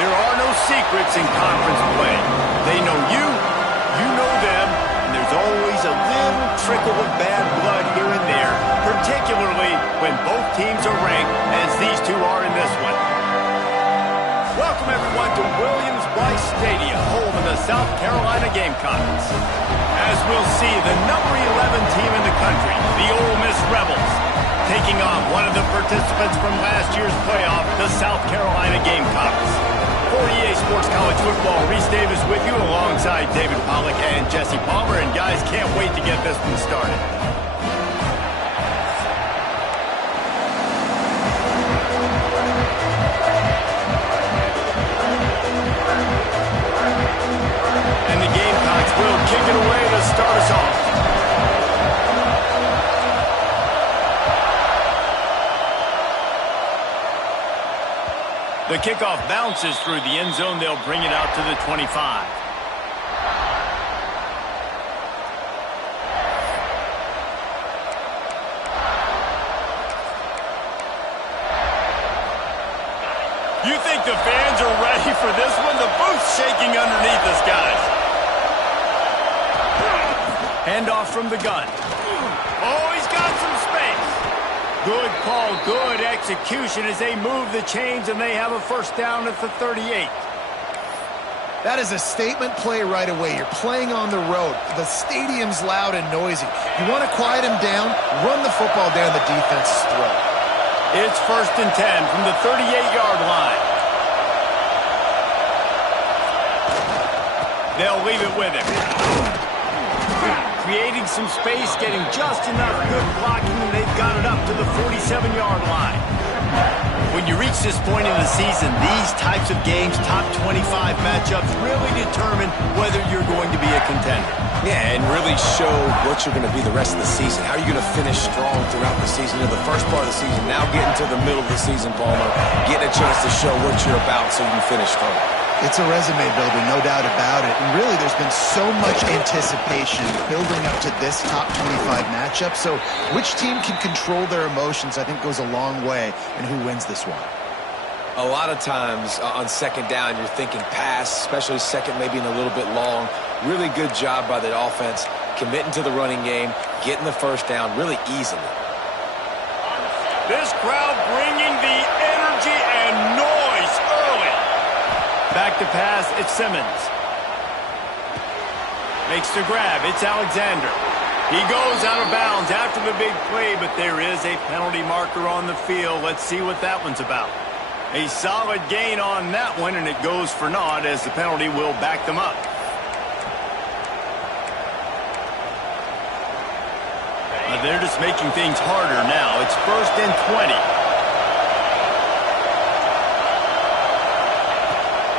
There are no secrets in conference play. They know you, you know them, and there's always a little trickle of bad blood here and there, particularly when both teams are ranked, as these two are in this one. Welcome, everyone, to Williams-Brice Stadium, home of the South Carolina Gamecocks. As we'll see, the number 11 team in the country, the Ole Miss Rebels, taking on one of the participants from last year's playoff, the South Carolina Gamecocks. For EA Sports College Football, Reese Davis with you alongside David Pollack and Jesse Palmer. And guys, can't wait to get this one started. And the Gamecocks will kick it away to start us off. The kickoff bounces through the end zone. They'll bring it out to the 25. You think the fans are ready for this one? The booth's shaking underneath us, guys. Handoff from the gun. Oh, he's got some space. Good call, good execution as they move the chains, and they have a first down at the 38. That is a statement play right away. You're playing on the road. The stadium's loud and noisy. You want to quiet him down, run the football down the defense's throat. It's 1st and 10 from the 38-yard line. They'll leave it with him. Creating some space, getting just enough good blocking, and they've got it up to the 47-yard line. When you reach this point in the season, these types of games, top 25 matchups, really determine whether you're going to be a contender. Yeah, and really show what you're going to be the rest of the season. How are you going to finish strong throughout the season? The first part of the season, now getting to the middle of the season, Palmer, getting a chance to show what you're about so you can finish strong. It's a resume builder, no doubt about it. And really, there's been so much anticipation building up to this top 25 matchup. So which team can control their emotions, I think, goes a long way in who wins this one. A lot of times on second down, you're thinking pass, especially second, maybe in a little bit long. Really good job by the offense, committing to the running game, getting the first down really easily. This crowd bringing the energy and noise early. Back to pass, it's Simmons. Makes the grab, it's Alexander. He goes out of bounds after the big play, but there is a penalty marker on the field. Let's see what that one's about. A solid gain on that one, and it goes for naught as the penalty will back them up. They're just making things harder now. It's 1st and 20.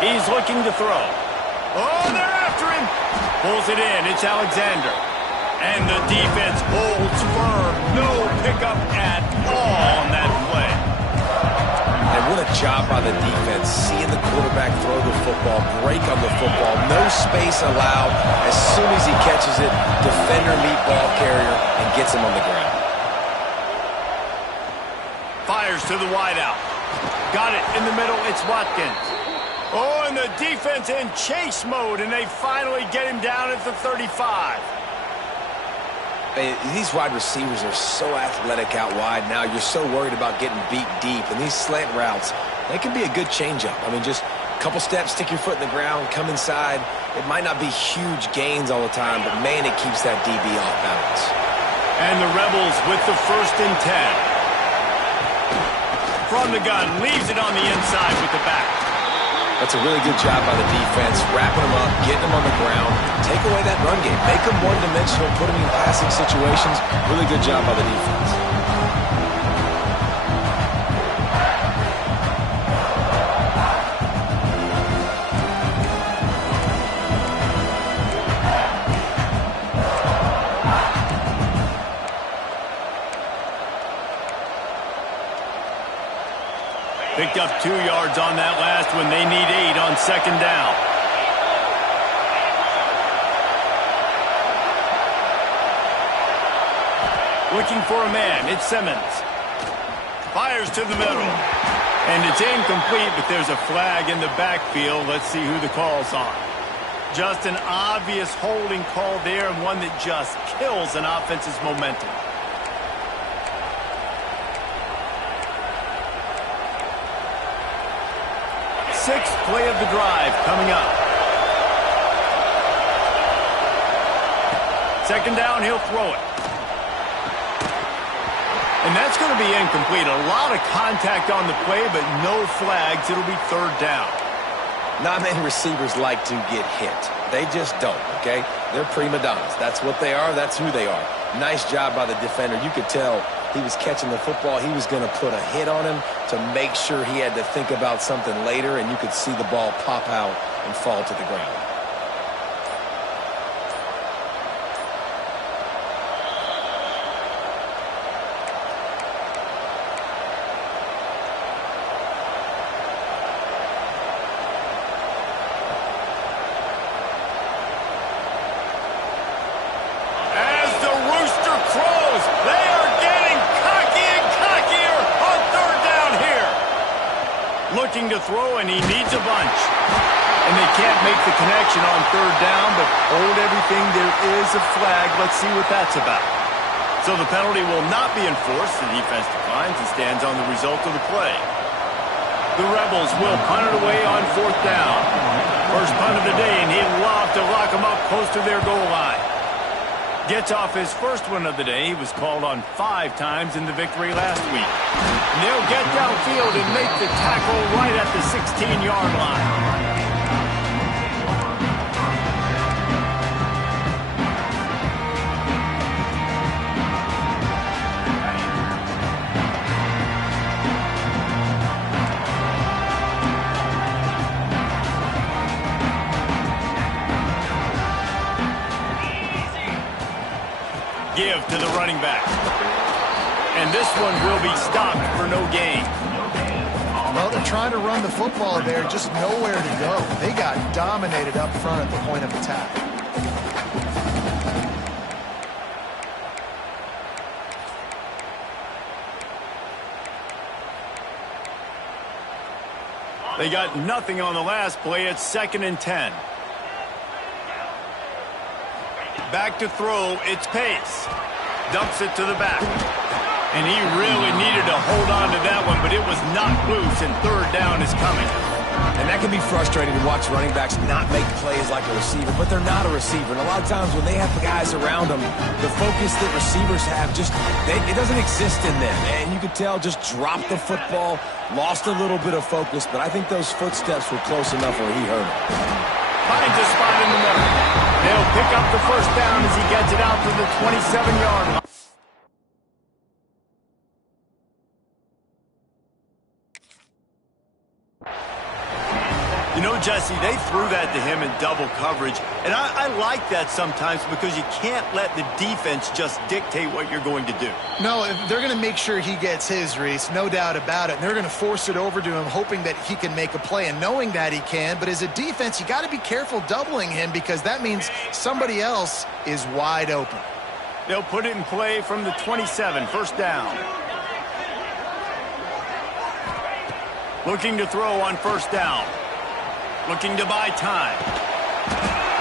He's looking to throw. Oh, they're after him. Pulls it in. It's Alexander. And the defense holds firm. No pickup at all on that play. And what a job by the defense. Seeing the quarterback throw the football, break on the football, no space allowed. As soon as he catches it, defender meet ball carrier and gets him on the ground. Fires to the wideout. Got it in the middle. It's Watkins. Oh, and the defense in chase mode, and they finally get him down at the 35. These wide receivers are so athletic out wide now. You're so worried about getting beat deep. And these slant routes, they can be a good changeup. I mean, just a couple steps, stick your foot in the ground, come inside. It might not be huge gains all the time, but, man, it keeps that DB off balance. And the Rebels with the 1st and 10. From the gun, leaves it on the inside with the back. That's a really good job by the defense, wrapping them up, getting them on the ground, take away that run game, make them one-dimensional, put them in passing situations. Really good job by the defense. Picked up 2 yards on that last one. They need 8 on second down. Looking for a man. It's Simmons. Fires to the middle. And it's incomplete, but there's a flag in the backfield. Let's see who the call's on. Just an obvious holding call there, and one that just kills an offense's momentum. Sixth play of the drive coming up. Second down, he'll throw it. And that's going to be incomplete. A lot of contact on the play, but no flags. It'll be third down. Not many receivers like to get hit. They just don't, okay? They're prima donnas. That's what they are. That's who they are. Nice job by the defender. You could tell he was catching the football. He was going to put a hit on him to make sure he had to think about something later, and you could see the ball pop out and fall to the ground. Looking to throw, and he needs a bunch. And they can't make the connection on third down, but hold everything, there is a flag. Let's see what that's about. So the penalty will not be enforced. The defense declines and stands on the result of the play. The Rebels will punt it away on fourth down. First punt of the day, and he'd love to lock them up close to their goal line. Gets off his first one of the day. He was called on 5 times in the victory last week. And they'll get downfield and make the tackle right at the 16-yard line. Give to the running back. And this one will be stopped for no gain. Well, they're trying to run the football there, just nowhere to go. They got dominated up front at the point of attack. They got nothing on the last play. It's 2nd and 10. Back to throw, it's Pace. Dumps it to the back. And he really needed to hold on to that one, but it was knocked loose, and third down is coming. And that can be frustrating to watch running backs not make plays like a receiver, but they're not a receiver. And a lot of times when they have guys around them, the focus that receivers have it doesn't exist in them. And you could tell just dropped the football, lost a little bit of focus, but I think those footsteps were close enough where he hurt him. Finds a spot in the middle. They'll pick up the first down as he gets it out to the 27-yard line. You know, Jesse, they threw that to him in double coverage, and I like that sometimes because you can't let the defense just dictate what you're going to do. No, they're going to make sure he gets his, Reese, no doubt about it. And they're going to force it over to him, hoping that he can make a play and knowing that he can. But as a defense, you got to be careful doubling him because that means somebody else is wide open. They'll put it in play from the 27, first down. Looking to throw on first down. Looking to buy time.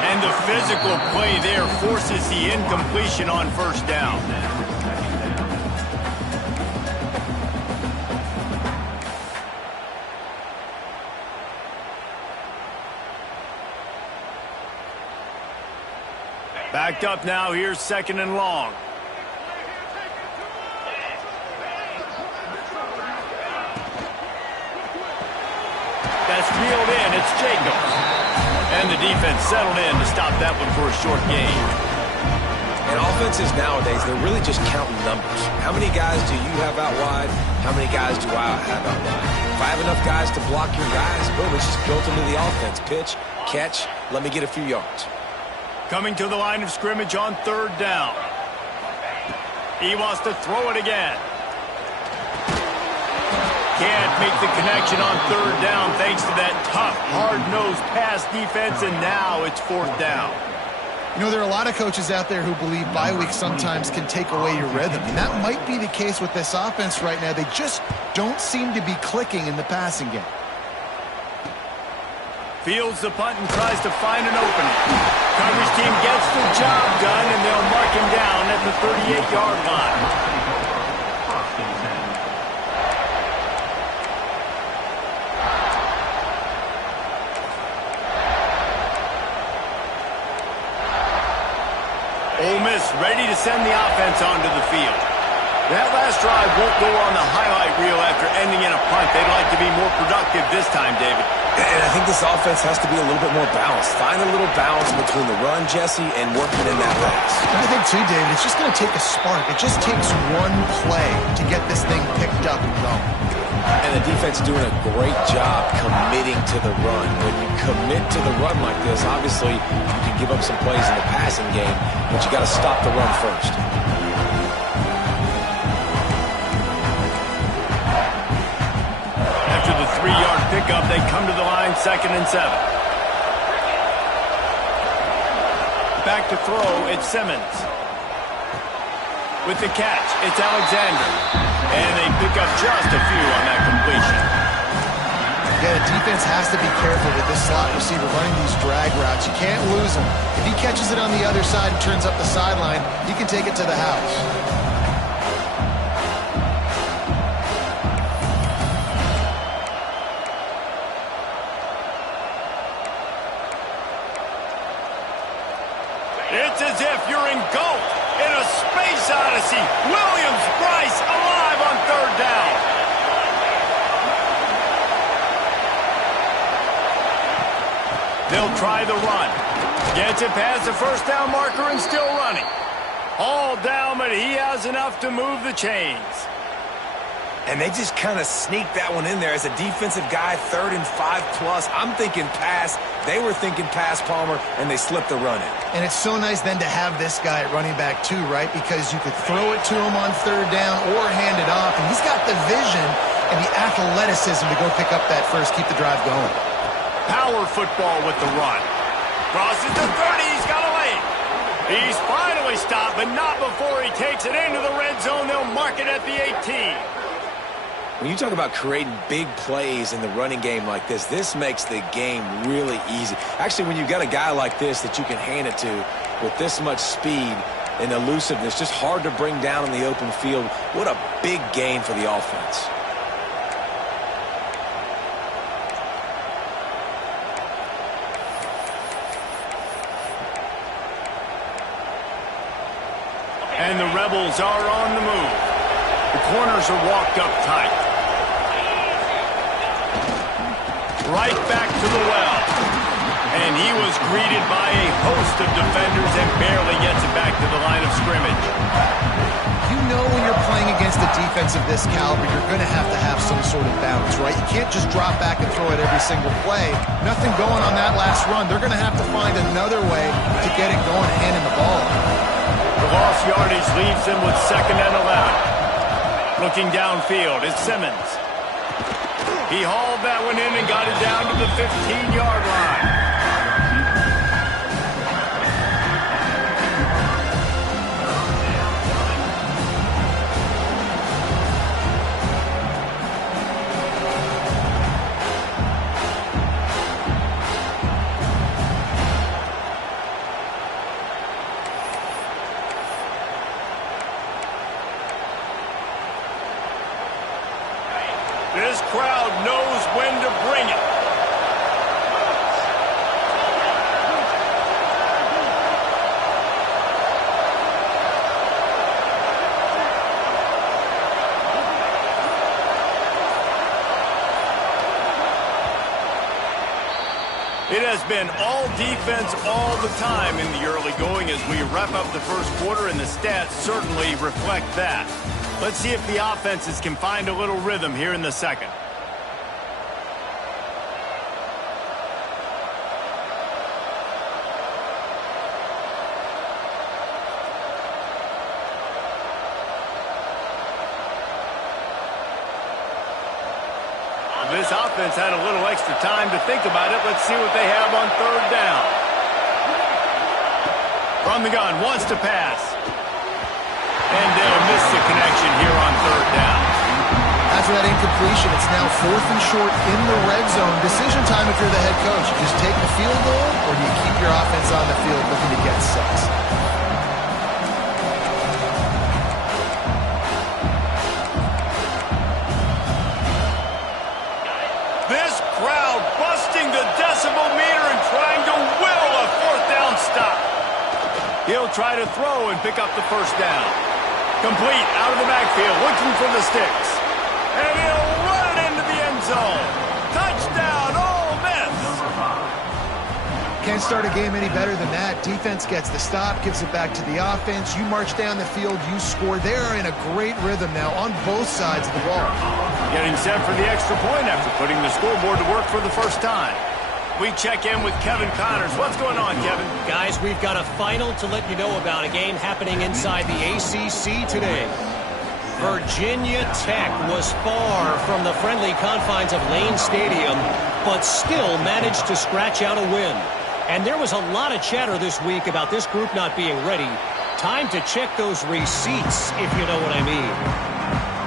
And the physical play there forces the incompletion on first down. Backed up now, here's 2nd and long. That's reeled in, it's Jacobs. And the defense settled in to stop that one for a short gain. And offenses nowadays, they're really just counting numbers. How many guys do you have out wide? How many guys do I have out wide? If I have enough guys to block your guys, boom, it's just built into the offense. Pitch, catch, let me get a few yards. Coming to the line of scrimmage on third down. He wants to throw it again. Can't make the connection on third down thanks to that tough, hard-nosed pass defense, and now it's fourth down. You know, there are a lot of coaches out there who believe bye weeks sometimes can take away your rhythm, and that might be the case with this offense right now. They just don't seem to be clicking in the passing game. Fields the punt and tries to find an opening. Coverage team gets the job done, and they'll mark him down at the 38-yard line. Ole Miss ready to send the offense onto the field. That last drive won't go on the highlight reel after ending in a punt. They'd like to be more productive this time, David. And I think this offense has to be a little bit more balanced. Find a little balance between the run, Jesse, and working in that pass. I think, too, David, it's just going to take a spark. It just takes one play to get this thing picked up and going. And the defense doing a great job committing to the run. When you commit to the run like this, obviously you can give up some plays in the passing game, but you got to stop the run first. After the 3-yard pickup, they come to the line, 2nd and 7. Back to throw, it's Simmons. With the catch, it's Alexander. And they pick up just a few on that completion. Yeah, the defense has to be careful with this slot receiver running these drag routes. You can't lose him. If he catches it on the other side and turns up the sideline, he can take it to the house. It's as if you're engulfed in a space odyssey. Williams-Brice alive on 3rd down. They'll try the run. Gets it past the 1st down marker and still running. All down, but he has enough to move the chains. And they just kind of sneaked that one in there as a defensive guy, 3rd and 5+. I'm thinking pass. They were thinking pass, Palmer, and they slipped the run in. And it's so nice then to have this guy at running back too, right? Because you could throw it to him on 3rd down or hand it off, and he's got the vision and the athleticism to go pick up that first, keep the drive going. Power football with the run. Crosses the 30, he's got a lane. He's finally stopped, but not before he takes it into the red zone. They'll mark it at the 18. When you talk about creating big plays in the running game like this makes the game really easy. Actually, when you've got a guy like this that you can hand it to with this much speed and elusiveness, just hard to bring down in the open field, what a big gain for the offense. And the Rebels are on the move. The corners are walked up tight. Right back to the well. And he was greeted by a host of defenders and barely gets it back to the line of scrimmage. You know when you're playing against a defense of this caliber, you're going to have some sort of balance, right? You can't just drop back and throw it every single play. Nothing going on that last run. They're going to have to find another way to get it going, handing the ball. The lost yardage leaves them with 2nd and 11. Looking downfield is Simmons. He hauled that one in and got it down to the 15-yard line. This crowd knows when to bring it. It has been all defense all the time in the early going as we wrap up the first quarter, and the stats certainly reflect that. Let's see if the offenses can find a little rhythm here in the second. This offense had a little extra time to think about it. Let's see what they have on 3rd down. From the gun, wants to pass. And they'll miss the connection here on third down. After that incompletion, it's now 4th and short in the red zone. Decision time if you're the head coach. You just take the field goal, or do you keep your offense on the field looking to get 6? This crowd busting the decibel meter and trying to will a 4th down stop. He'll try to throw and pick up the first down. Complete out of the backfield, looking for the sticks. And he'll run it into the end zone. Touchdown, Ole Miss. Can't start a game any better than that. Defense gets the stop, gives it back to the offense. You march down the field, you score. They're in a great rhythm now on both sides of the ball. Getting set for the extra point after putting the scoreboard to work for the first time. We check in with Kevin Connors. What's going on, Kevin? Guys, we've got a final to let you know about, a game happening inside the ACC today. Virginia Tech was far from the friendly confines of Lane Stadium, but still managed to scratch out a win. And there was a lot of chatter this week about this group not being ready. Time to check those receipts, if you know what I mean.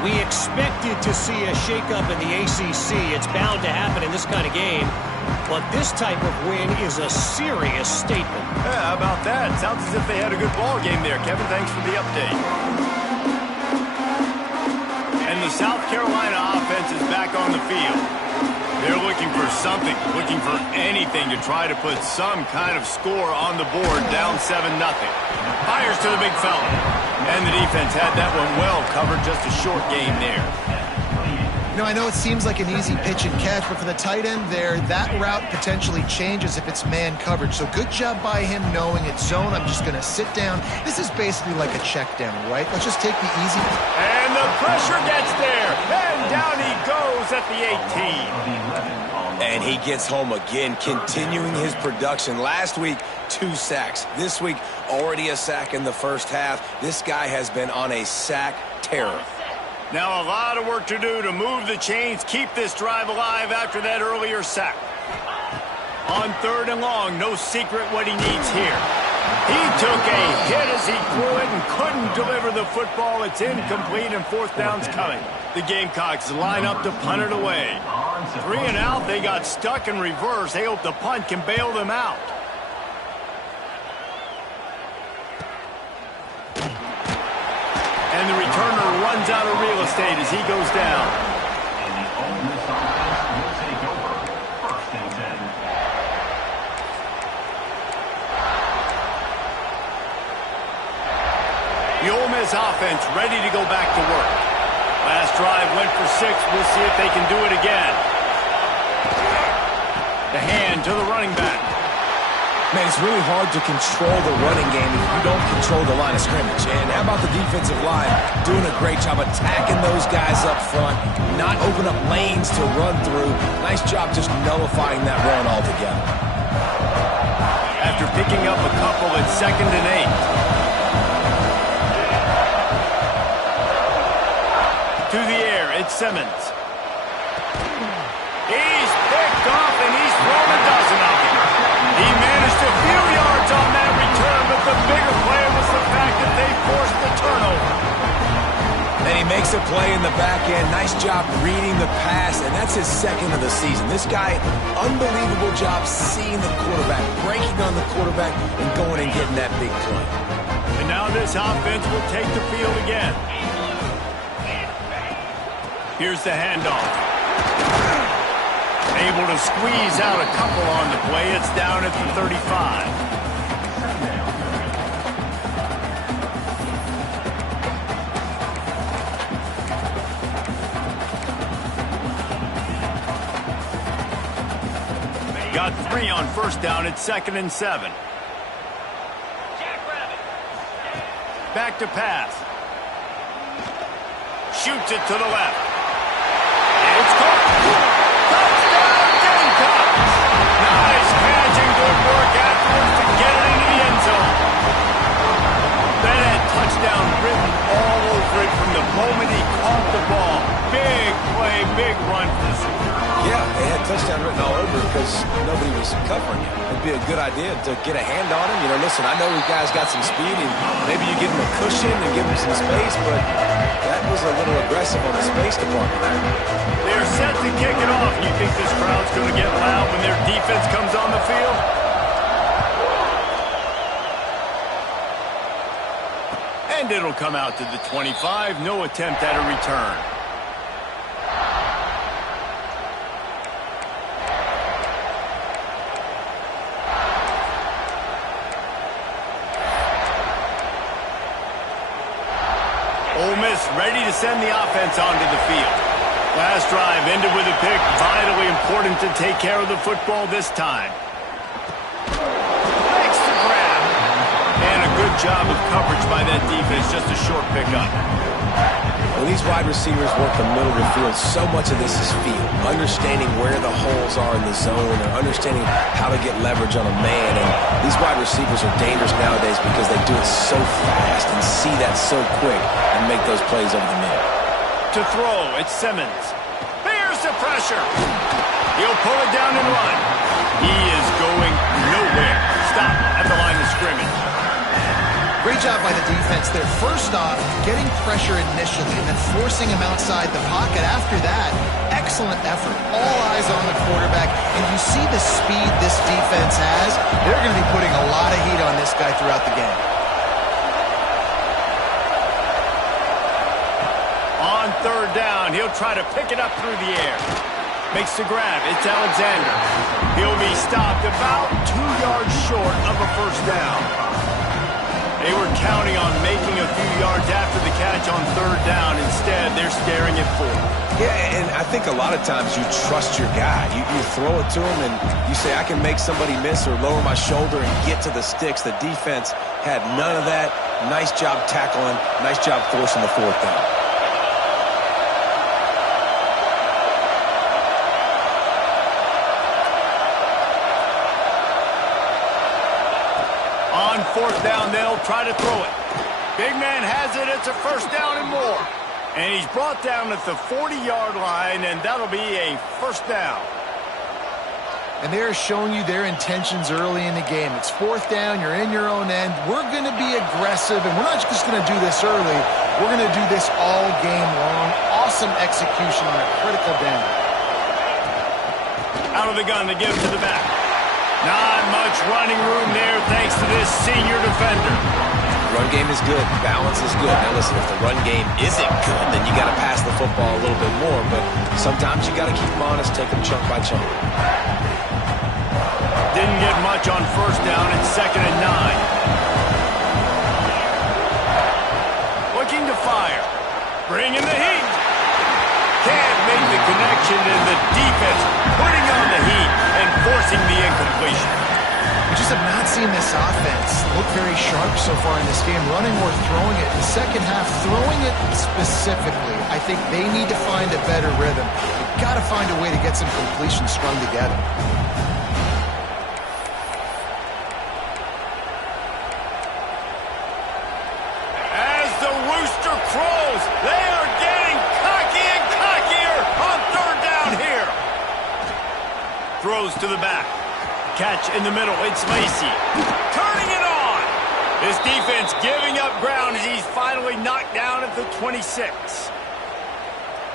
We expected to see a shakeup in the ACC. It's bound to happen in this kind of game. But this type of win is a serious statement. Yeah, how about that? Sounds as if they had a good ball game there. Kevin, thanks for the update. And the South Carolina offense is back on the field. They're looking for something, looking for anything to try to put some kind of score on the board, down 7-0. Fires to the big fella. And the defense had that one well covered, just a short game there. You know, I know it seems like an easy pitch and catch, but for the tight end there, that route potentially changes if it's man coverage. So good job by him knowing it's zone. I'm just going to sit down. This is basically like a check down, right? Let's just take the easy. And the pressure gets there. And down he goes at the 18. And he gets home again, continuing his production. Last week, 2 sacks. This week, already a sack in the first half. This guy has been on a sack terror. Now a lot of work to do to move the chains, keep this drive alive after that earlier sack. On 3rd and long, no secret what he needs here. He took a hit as he threw it and couldn't deliver the football. It's incomplete and 4th down's coming. The Gamecocks line up to punt it away. 3 and out, they got stuck in reverse. They hope the punt can bail them out. And the returner runs out of real estate as he goes down. And the Ole Miss offense will take over 1st and 10. The Ole Miss offense ready to go back to work. Last drive went for 6. We'll see if they can do it again. The hand to the running back. Man, it's really hard to control the running game if you don't control the line of scrimmage. And how about the defensive line doing a great job attacking those guys up front, not open up lanes to run through. Nice job just nullifying that run altogether. After picking up a couple at 2nd and 8. To the air, it's Simmons. He's picked off and he's thrown a dozen of them. He managed a few yards on that return, but the bigger play was the fact that they forced the turnover. And he makes a play in the back end. Nice job reading the pass, and that's his 2nd of the season. This guy, unbelievable job seeing the quarterback, breaking on the quarterback, and going and getting that big play. And now this offense will take the field again. Here's the handoff. Able to squeeze out a couple on the play. It's down at the 35. Got 3 on 1st down at 2nd and 7. Back to pass. Shoots it to the left. It's caught. Touchdown, Gamecocks! Nice catch and good work afterwards to get it into the end zone. That had touchdown written all over it from the moment he caught the ball. Big play, big run for the Super. Yeah, they had touchdown written all over because nobody was covering him. It'd be a good idea to get a hand on him. You know, listen, I know you guys got some speed, and maybe you give him a cushion and give him some space, but that was a little aggressive on the space department there. They're set to kick it off. You think this crowd's going to get loud when their defense comes on the field? And it'll come out to the 25. No attempt at a return. Ole Miss ready to send the offense onto the field. Last drive ended with a pick. Vitally important to take care of the football this time. Makes the grab. And a good job of coverage by that defense. Just a short pickup. When these wide receivers work the middle of the field, so much of this is feel. Understanding where the holes are in the zone or understanding how to get leverage on a man. And these wide receivers are dangerous nowadays because they do it so fast and see that so quick and make those plays over the middle. To throw, it's Simmons. There's the pressure. He'll pull it down and run. He is going nowhere. Stop at the line of scrimmage. Great job by the defense there. First off, getting pressure initially and then forcing him outside the pocket. After that, excellent effort. All eyes on the quarterback. And you see the speed this defense has. They're going to be putting a lot of heat on this guy throughout the game. On third down, he'll try to pick it up through the air. Makes the grab. It's Alexander. He'll be stopped about 2 yards short of a first down. They were counting on making a few yards after the catch on third down. Instead, they're staring at fourth. Yeah, and I think a lot of times you trust your guy. You throw it to him, and you say, I can make somebody miss or lower my shoulder and get to the sticks. The defense had none of that. Nice job tackling. Nice job forcing the fourth down. On fourth down, they'll try to throw it. Big man has it. It's a first down and more. And he's brought down at the 40-yard line, and that'll be a first down. And they're showing you their intentions early in the game. It's fourth down. You're in your own end. We're going to be aggressive, and we're not just going to do this early. We're going to do this all game long. Awesome execution on a critical down. Out of the gun to give to the back. Not much running room there thanks to this senior defender. Run game is good. Balance is good. Now listen, if the run game isn't good, then you got to pass the football a little bit more. But sometimes you got to keep them honest, take them chunk by chunk. Didn't get much on first down. It's 2nd and 9. Looking to fire. Bring in the heat. Can't make the connection, and the defense putting on the heat and forcing the incompletion. We just have not seen this offense look very sharp so far in this game, running or throwing it. The second half, throwing it specifically, I think they need to find a better rhythm. You've got to find a way to get some completions strung together. As the rooster crows, they are getting cocky and cockier on third down here. Throws to the back. Catch in the middle. It's Lacey. Turning it on. This defense giving up ground as he's finally knocked down at the 26.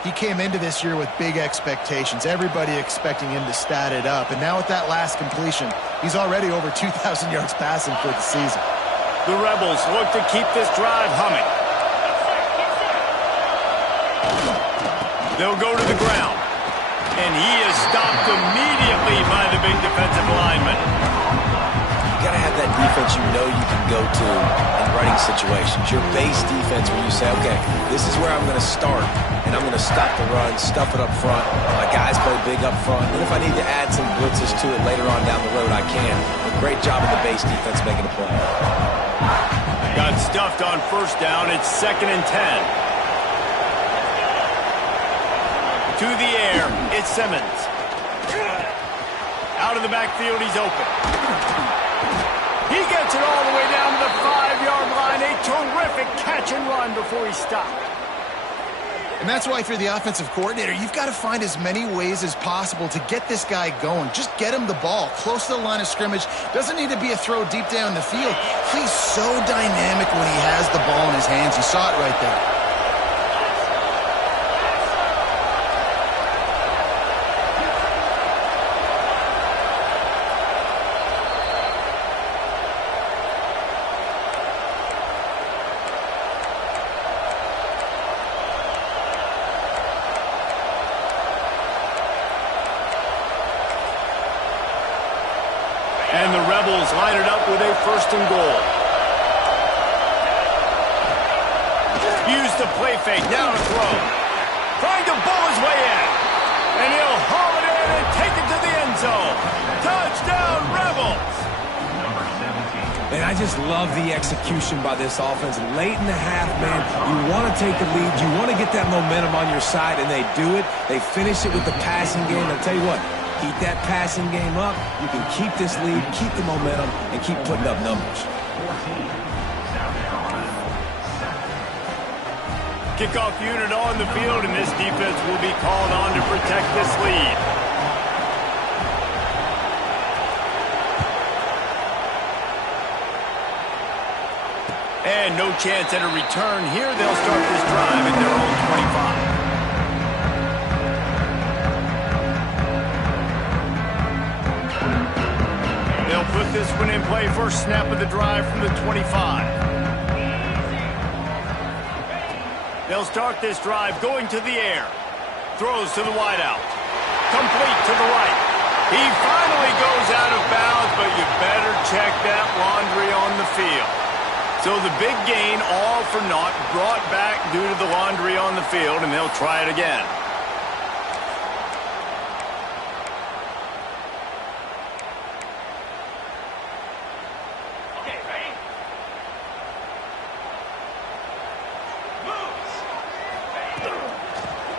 He came into this year with big expectations. Everybody expecting him to stat it up. And now with that last completion, he's already over 2,000 yards passing for the season. The Rebels look to keep this drive humming. They'll go to the ground. And he is stopped immediately by the big defensive lineman. You got to have that defense you know you can go to in running situations. Your base defense where you say, okay, this is where I'm going to start, and I'm going to stop the run, stuff it up front. My guys play big up front. And if I need to add some blitzes to it later on down the road, I can. But great job of the base defense making a play. Got stuffed on first down. It's 2nd and 10. To the air, it's Simmons. Out of the backfield, he's open. He gets it all the way down to the 5-yard line. A terrific catch and run before he stopped. And that's why if you're the offensive coordinator, you've got to find as many ways as possible to get this guy going. Just get him the ball close to the line of scrimmage. Doesn't need to be a throw deep down the field. He's so dynamic when he has the ball in his hands. You saw it right there. And the Rebels line it up with a 1st and goal. Use the play fake, now to throw. Trying to bull his way in. And he'll haul it in and take it to the end zone. Touchdown, Rebels! Man, I just love the execution by this offense. Late in the half, man, you want to take the lead. You want to get that momentum on your side, and they do it. They finish it with the passing game. I'll tell you what, keep that passing game up. You can keep this lead, keep the momentum, and keep putting up numbers. Kickoff unit on the field, and this defense will be called on to protect this lead. And no chance at a return here. They'll start this drive at their own 25. They'll put this one in play. First snap of the drive from the 25. They'll start this drive going to the air. Throws to the wideout. Complete to the right. He finally goes out of bounds, but you better check that laundry on the field. So the big gain, all for naught, brought back due to the laundry on the field, and they'll try it again. Okay, ready?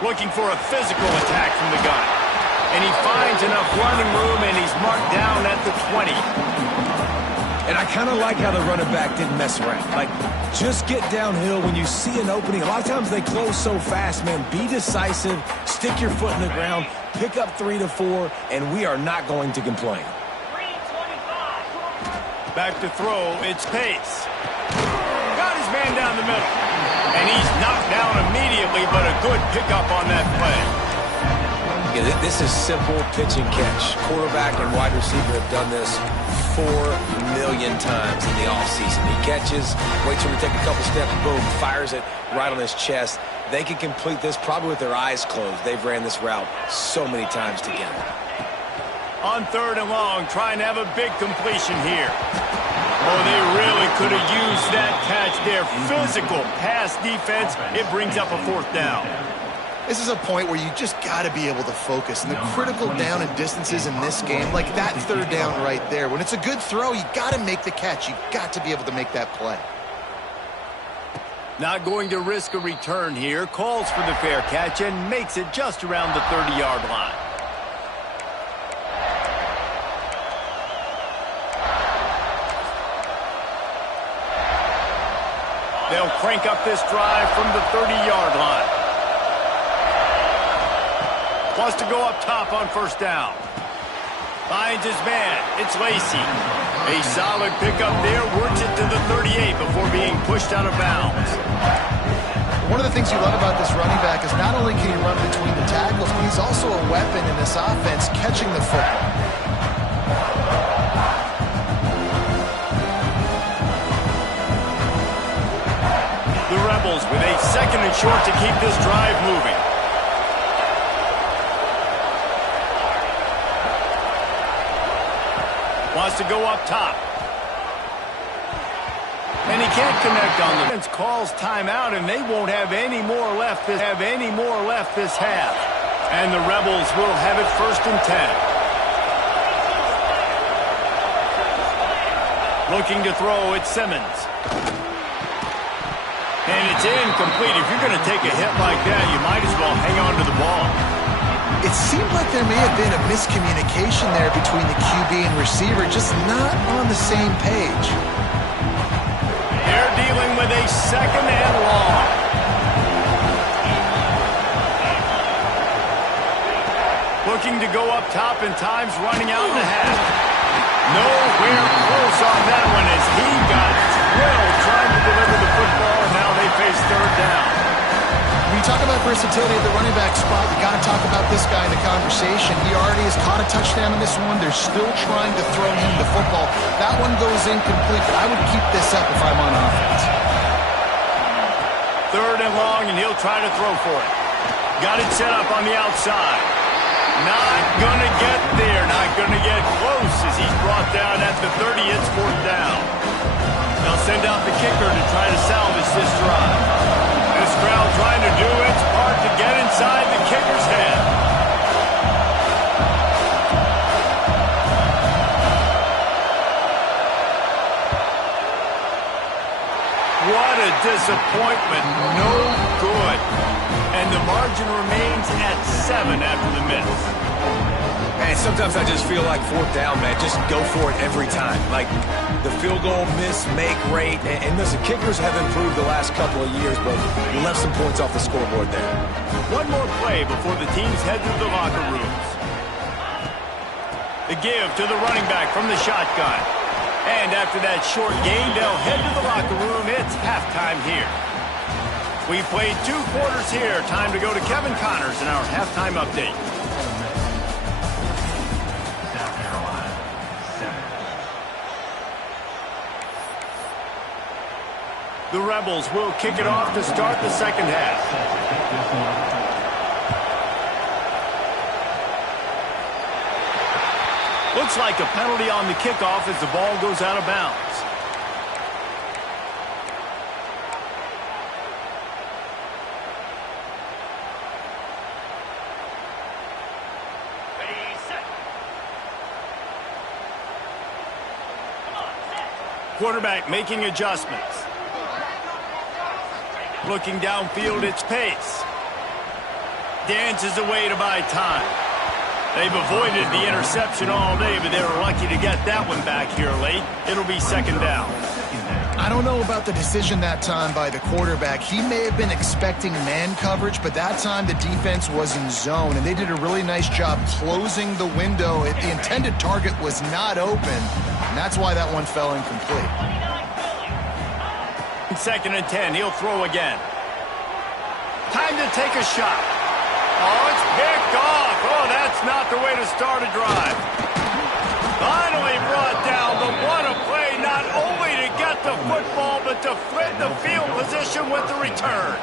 Looking for a physical attack from the gun. And he finds enough running room, and he's marked down at the 20. And I kind of like how the running back didn't mess around. Like, just get downhill when you see an opening. A lot of times they close so fast, man. Be decisive, stick your foot in the ground, pick up 3 to 4, and we are not going to complain. 325. Back to throw, it's Pace. Got his man down the middle. And he's knocked down immediately, but a good pickup on that play. Yeah, this is simple pitch and catch. Quarterback and wide receiver have done this 4 million times in the offseason. He catches, waits for him to take a couple steps, boom, fires it right on his chest. They can complete this probably with their eyes closed. They've ran this route so many times together. On 3rd and long, trying to have a big completion here. Oh, they really could have used that catch there. Physical pass defense. It brings up a 4th down. This is a point where you just got to be able to focus. And the critical down and distances in this game, like that 3rd down right there, when it's a good throw, you got to make the catch. You got to be able to make that play. Not going to risk a return here. Calls for the fair catch and makes it just around the 30-yard line. They'll crank up this drive from the 30-yard line. Wants to go up top on 1st down. Finds his man. It's Lacey. A solid pickup there. Works it to the 38 before being pushed out of bounds. One of the things you love about this running back is not only can he run between the tackles, but he's also a weapon in this offense catching the football. The Rebels with a 2nd and short to keep this drive moving. Wants to go up top. And he can't connect on the defense. Calls timeout, and they won't have any more left this half. And the Rebels will have it 1st and 10. Looking to throw, it's Simmons. And it's incomplete. If you're going to take a hit like that, you might as well hang on to the ball. It seemed like there may have been a miscommunication there between the QB and receiver, just not on the same page. They're dealing with a 2nd and long. Looking to go up top and time's running out in the half. Nowhere close on that one as he got drilled trying to deliver the football, and now they face third down. When you talk about versatility at the running back spot, you got to talk about this guy in the conversation. He already has caught a touchdown in this one. They're still trying to throw him the football. That one goes incomplete, but I would keep this up if I'm on offense. Third and long, and he'll try to throw for it. Got it set up on the outside. Not going to get there. Not going to get close as he's brought down at the 30. It's fourth down. They'll send out the kicker to try to salvage this drive. This crowd trying to do its part to get inside the kicker's head. What a disappointment. No good. And the margin remains at 7 after the miss. Man, sometimes I just feel like fourth down, man. Just go for it every time. Like the field goal miss, make rate. And listen, kickers have improved the last couple of years, but you left some points off the scoreboard there. One more play before the teams head to the locker rooms. The give to the running back from the shotgun. And after that short gain, they'll head to the locker room. It's halftime here. We played 2 quarters here. Time to go to Kevin Connors in our halftime update. South Carolina, 7. The Rebels will kick it off to start the second half. Looks like a penalty on the kickoff as the ball goes out of bounds. Quarterback making adjustments. Looking downfield, it's Pace. Dances away to buy time. They've avoided the interception all day, but they were lucky to get that one back here late. It'll be second down. I don't know about the decision that time by the quarterback. He may have been expecting man coverage, but that time the defense was in zone, and they did a really nice job closing the window. The intended target was not open, and that's why that one fell incomplete. Second and 10, he'll throw again. Time to take a shot. Oh, it's picked off. Oh, that's not the way to start a drive. Finally brought down, but what a play, not only to get the football, but to flip the field position with the return.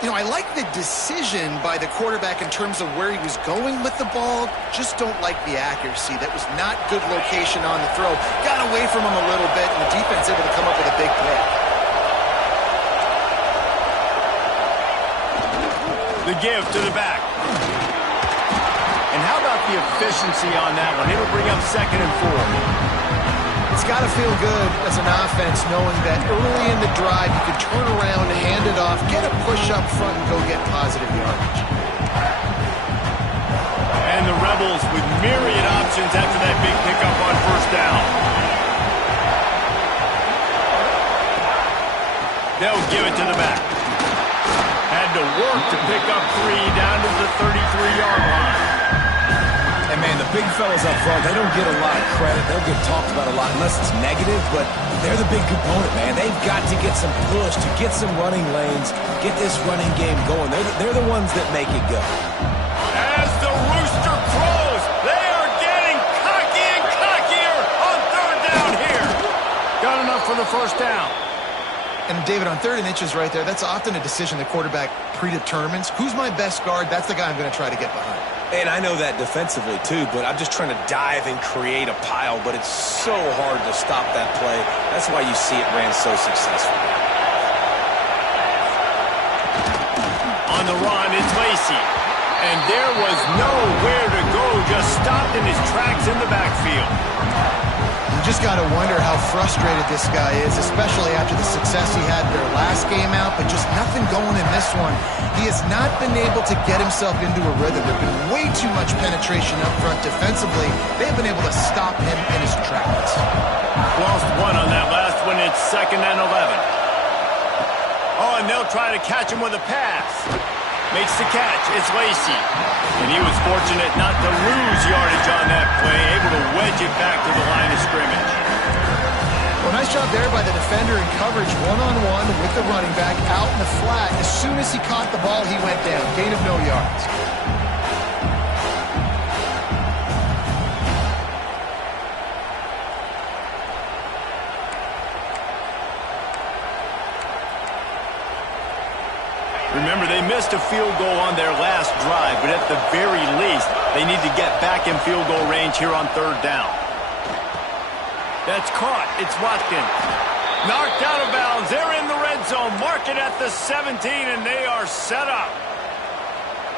You know, I like the decision by the quarterback in terms of where he was going with the ball. Just don't like the accuracy. That was not good location on the throw. Got away from him a little bit, and the defense able to come up with a big play. The give to the back. And how about the efficiency on that one? It'll bring up second and 4. It's got to feel good as an offense knowing that early in the drive you can turn around, hand it off, get a push up front, and go get positive yardage. And the Rebels with myriad options after that big pickup on first down. They'll give it to the back. Had to work to pick up 3 down to the 33-yard line. And, man, the big fellas up front, they don't get a lot of credit. They'll get talked about a lot unless it's negative, but they're the big component, man. They've got to get some push, to get some running lanes, get this running game going. They're the ones that make it go. As the rooster crows, they are getting cocky and cockier on third down here. Got enough for the first down. And, David, on 3rd and inches right there, that's often a decision the quarterback predetermines. Who's my best guard? That's the guy I'm going to try to get behind. And I know that defensively, too, but I'm just trying to dive and create a pile, but it's so hard to stop that play. That's why you see it ran so successfully. On the run, it's Lacey. And there was nowhere to go, just stopped in his tracks in the backfield. You just got to wonder how frustrated this guy is, especially after the success he had their last game out, but just nothing going in this one. He has not been able to get himself into a rhythm. There's been way too much penetration up front defensively. They've been able to stop him in his tracks. Lost one on that last one. It's second and 11. Oh, and they'll try to catch him with a pass. Makes the catch. It's Lacey. And he was fortunate not to lose yardage on that play, able to wedge it back to the line of scrimmage. Well, nice job there by the defender in coverage one-on-one with the running back out in the flat. As soon as he caught the ball, he went down. Gain of no yards. Remember, they missed a field goal on their last drive, but at the very least, they need to get back in field goal range here on third down. That's caught. It's Watkins. Knocked out of bounds. They're in the red zone. Mark it at the 17, and they are set up.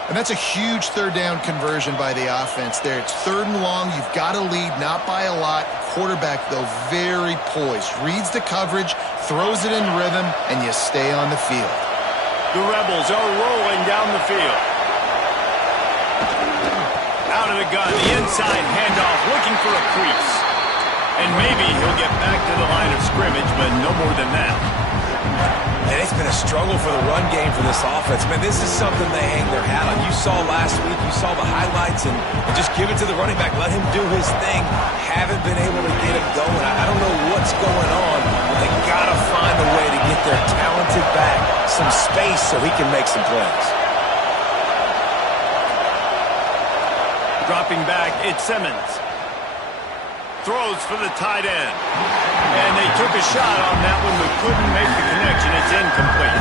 And that's a huge third down conversion by the offense there. It's third and long. You've got to lead, not by a lot. Quarterback, though, very poised. Reads the coverage, throws it in rhythm, and you stay on the field. The Rebels are rolling down the field. Out of the gun, the inside handoff, looking for a crease. And maybe he'll get back to the line of scrimmage, but no more than that. And it's been a struggle for the run game for this offense. Man, this is something they hang their hat on. You saw last week, you saw the highlights, and just give it to the running back. Let him do his thing. Haven't been able to get it going. I don't know what's going on, but they got to find a way to get their talented back some space so he can make some plays. Dropping back, it's Simmons. Throws for the tight end. And they took a shot on that one, but couldn't make the connection. It's incomplete.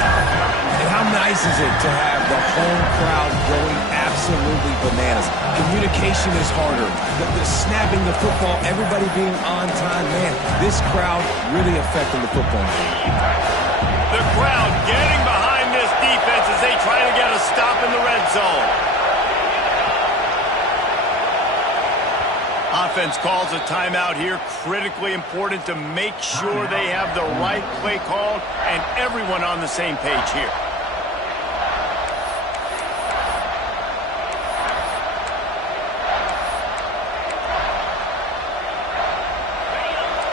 And how nice is it to have the home crowd going absolutely bananas? Communication is harder. The snapping the football, everybody being on time. Man, this crowd really affecting the football game. The crowd getting behind this defense as they try to get a stop in the red zone. Offense calls a timeout here. Critically important to make sure they have the right play called and everyone on the same page here.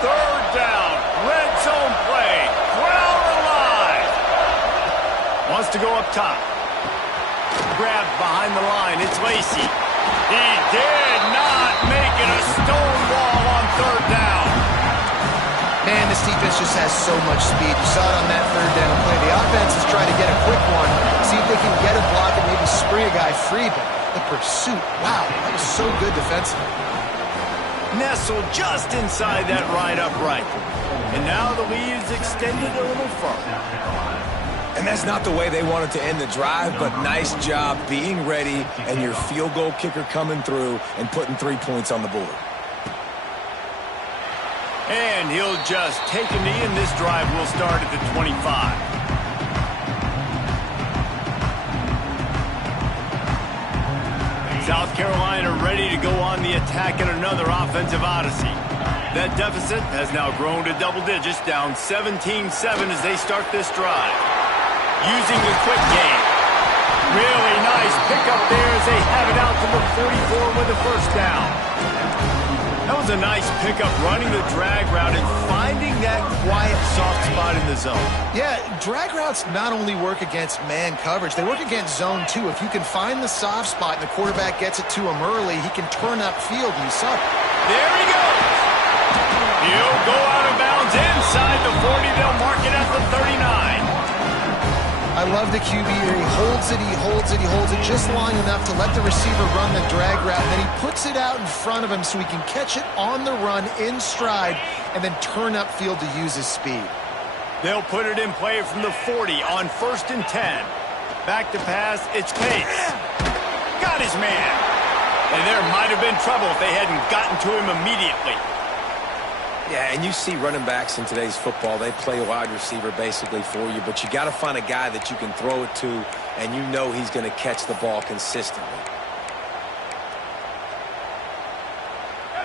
Third down, red zone play, crowd alive. Wants to go up top. Grabbed behind the line, it's Lacey. He did not make it a stonewall on third down. Man, this defense just has so much speed. You saw it on that third down play. The offense is trying to get a quick one, see if they can get a block and maybe spring a guy free, but the pursuit, wow, that was so good defensively. Nestled just inside that right upright. And now the lead is extended a little further. And that's not the way they wanted to end the drive, but nice job being ready and your field goal kicker coming through and putting 3 points on the board. And he'll just take a knee, and this drive will start at the 25. South Carolina ready to go on the attack in another offensive odyssey. That deficit has now grown to double digits, down 17-7 as they start this drive. Using the quick game. Really nice pickup there as they have it out to the 44 with a first down. That was a nice pickup, running the drag route and finding that quiet, soft spot in the zone. Yeah, drag routes not only work against man coverage, they work against zone too. If you can find the soft spot and the quarterback gets it to him early, he can turn upfield, and you saw it. There he goes. He'll go out of bounds inside the 40. They'll mark it at the 39. I love the QB here. He holds it, he holds it, he holds it just long enough to let the receiver run the drag route. And then he puts it out in front of him so he can catch it on the run in stride and then turn upfield to use his speed. They'll put it in play from the 40 on 1st and 10. Back to pass, it's Case. Got his man. And there might have been trouble if they hadn't gotten to him immediately. Yeah, and you see running backs in today's football, they play wide receiver basically for you, but you got to find a guy that you can throw it to, and you know he's going to catch the ball consistently.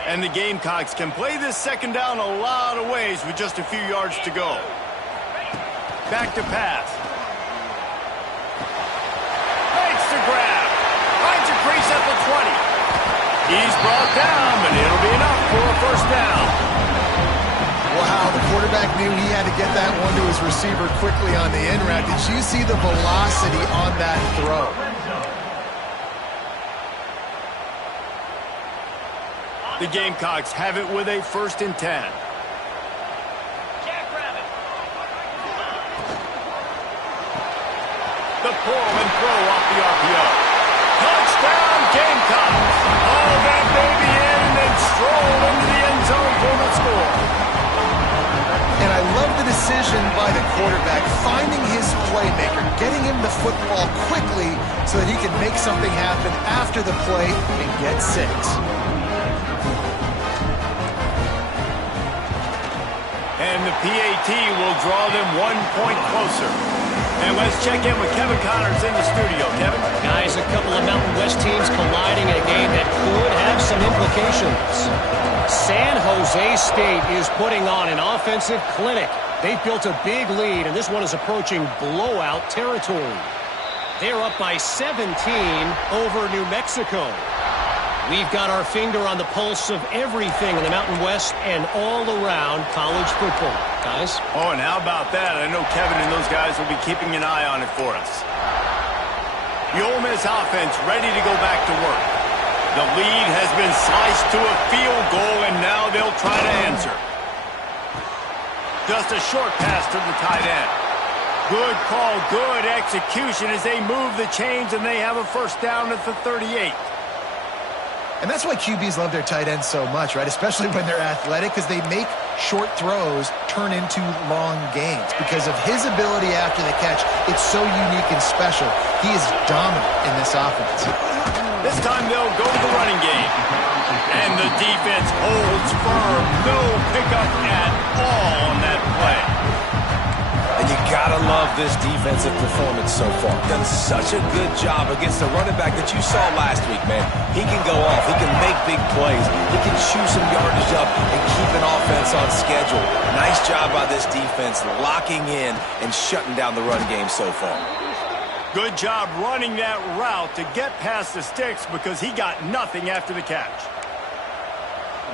And the Gamecocks can play this second down a lot of ways with just a few yards to go. Back to pass. Makes the grab. Finds a crease at the 20. He's brought down, but it'll be enough for a first down. Wow, the quarterback knew he had to get that one to his receiver quickly on the in route. Did you see the velocity on that throw? The Gamecocks have it with a 1st and 10. The pull and throw off the RPO. Touchdown, Gamecocks! All that baby in and then stroll into the end zone for the score. And I love the decision by the quarterback, finding his playmaker, getting him the football quickly so that he can make something happen after the play and get 6. And the PAT will draw them 1 point closer. And let's check in with Kevin Connors in the studio. Kevin? Guys, a couple of Mountain West teams colliding in a game that could have some implications. San Jose State is putting on an offensive clinic. They've built a big lead, and this one is approaching blowout territory. They're up by 17 over New Mexico. We've got our finger on the pulse of everything in the Mountain West and all around college football. Guys? Oh, and how about that? I know Kevin and those guys will be keeping an eye on it for us. The Ole Miss offense ready to go back to work. The lead has been sliced to a field goal, and now they'll try to answer. Just a short pass to the tight end. Good call, good execution as they move the chains, and they have a 1st down at the 38. And that's why QBs love their tight ends so much, right? Especially when they're athletic, because they make short throws turn into long gains. Because of his ability after the catch, it's so unique and special. He is dominant in this offense. This time they'll go to the running game. And the defense holds firm. No pickup at all on that play. And you gotta love this defensive performance so far. Done such a good job against the running back that you saw last week, man. He can go off. He can make big plays. He can chew some yardage up and keep an offense on schedule. Nice job by this defense locking in and shutting down the run game so far. Good job running that route to get past the sticks because he got nothing after the catch.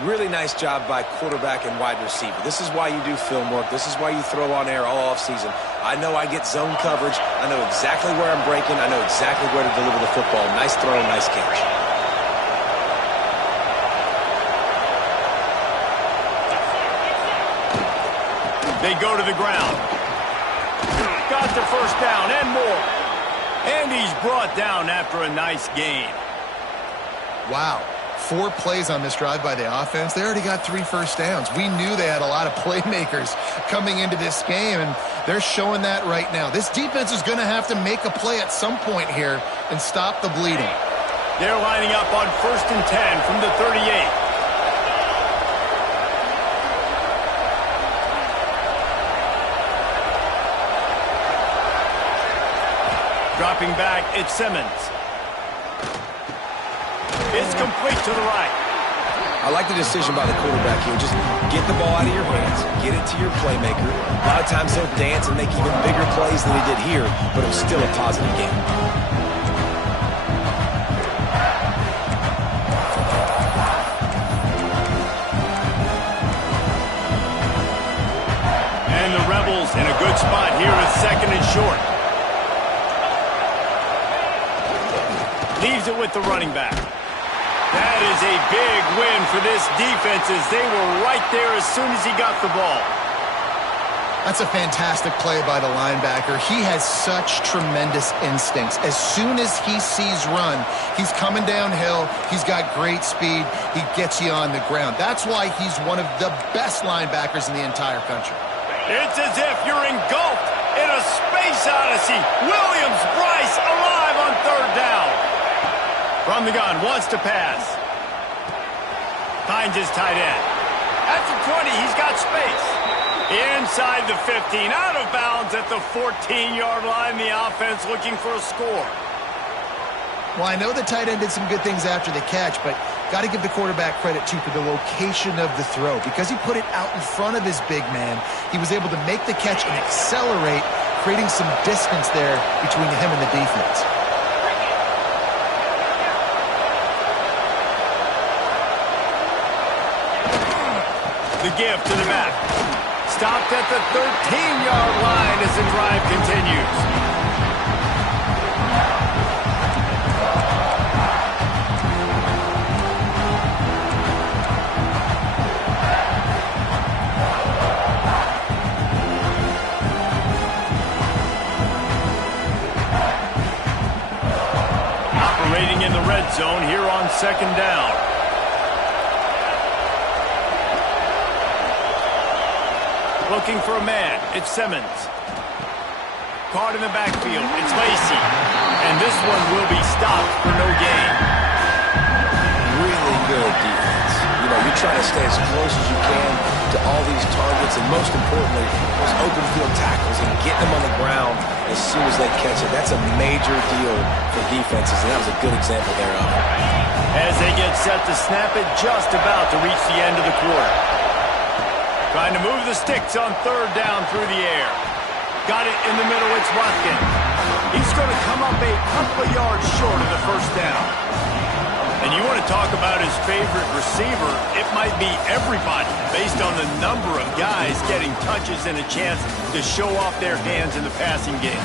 Really nice job by quarterback and wide receiver. This is why you do film work. This is why you throw on air all offseason. I know I get zone coverage. I know exactly where I'm breaking. I know exactly where to deliver the football. Nice throw, nice catch. They go to the ground. Got the 1st down and more. And he's brought down after a nice gain. Wow. 4 plays on this drive by the offense. They already got 3 1st downs. We knew they had a lot of playmakers coming into this game, and they're showing that right now. This defense is going to have to make a play at some point here and stop the bleeding. They're lining up on 1st and 10 from the 38. Dropping back, it's Simmons. It's complete to the right. I like the decision by the quarterback here. Just get the ball out of your hands, get it to your playmaker. A lot of times he'll dance and make even bigger plays than he did here, but it was still a positive game. And the Rebels in a good spot here with 2nd and short. Leaves it with the running back. That is a big win for this defense as they were right there as soon as he got the ball. That's a fantastic play by the linebacker. He has such tremendous instincts. As soon as he sees run, he's coming downhill. He's got great speed. He gets you on the ground. That's why he's one of the best linebackers in the entire country. It's as if you're engulfed in a space odyssey. Williams Bryce alive on 3rd down. From the gun, wants to pass. Finds his tight end. At the 20, he's got space. Inside the 15, out of bounds at the 14-yard line. The offense looking for a score. Well, I know the tight end did some good things after the catch, but got to give the quarterback credit, too, for the location of the throw. Because he put it out in front of his big man, he was able to make the catch and accelerate, creating some distance there between him and the defense. The give to the back. Stopped at the 13-yard line as the drive continues. red zone here on second down. Looking for a man. It's Simmons. Caught in the backfield. It's Lacy. And this one will be stopped for no gain. Really good defense. You know, you're trying to stay as close as you can to all these targets, and most importantly, those open field tackles, and get them on the ground as soon as they catch it. That's a major deal for defenses, and that was a good example thereof. As they get set to snap it, just about to reach the end of the quarter. Trying to move the sticks on third down through the air. Got it in the middle, it's Ruskin. He's going to come up a couple of yards short of the first down. And you want to talk about his favorite receiver, it might be everybody, based on the number of guys getting touches and a chance to show off their hands in the passing game.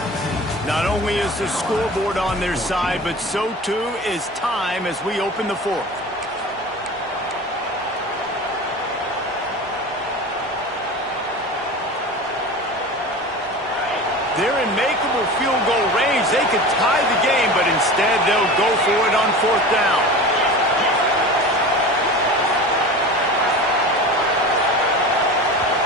Not only is the scoreboard on their side, but so too is time as we open the fourth. They're in makeable field goal range. They could tie the game, but instead they'll go for it on fourth down.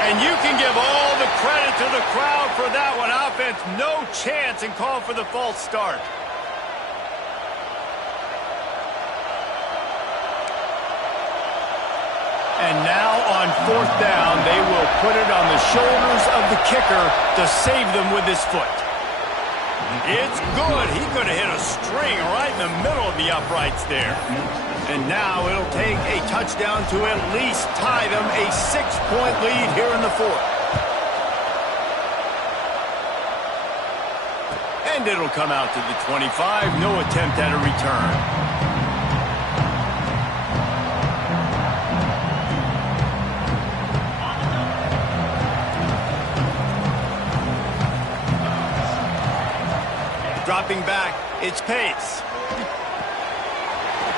And you can give all the credit to the crowd for that one. Offense, no chance, and call for the false start. And now on fourth down, they will put it on the shoulders of the kicker to save them with his foot. It's good. He could have hit a string right in the middle of the uprights there. And now it'll take a touchdown to at least tie them a 6-point lead here in the fourth. And it'll come out to the 25. No attempt at a return. Dropping back, it's Pace.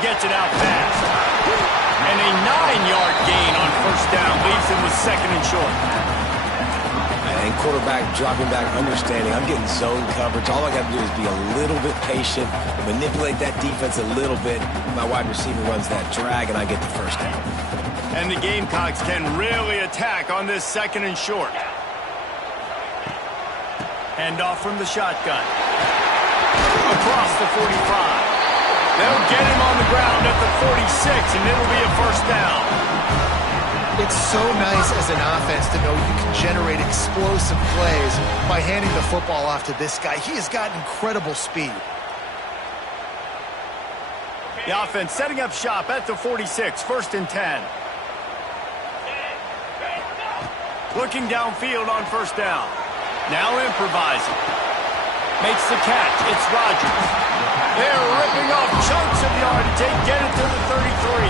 Gets it out fast. And a 9-yard gain on first down leaves him with second and short. And quarterback dropping back, understanding I'm getting zone coverage. All I got to do is be a little bit patient, manipulate that defense a little bit. My wide receiver runs that drag, and I get the first down. And the Gamecocks can really attack on this second and short. Hand off from the shotgun. Across the 45. They'll get him on the ground at the 46, and it'll be a first down. It's so nice as an offense to know you can generate explosive plays by handing the football off to this guy. He has got incredible speed. The offense setting up shop at the 46, first and 10. Looking downfield on first down. Now improvising. Makes the catch. It's Rodgers. They're ripping off chunks of yardage. They get it to the 33.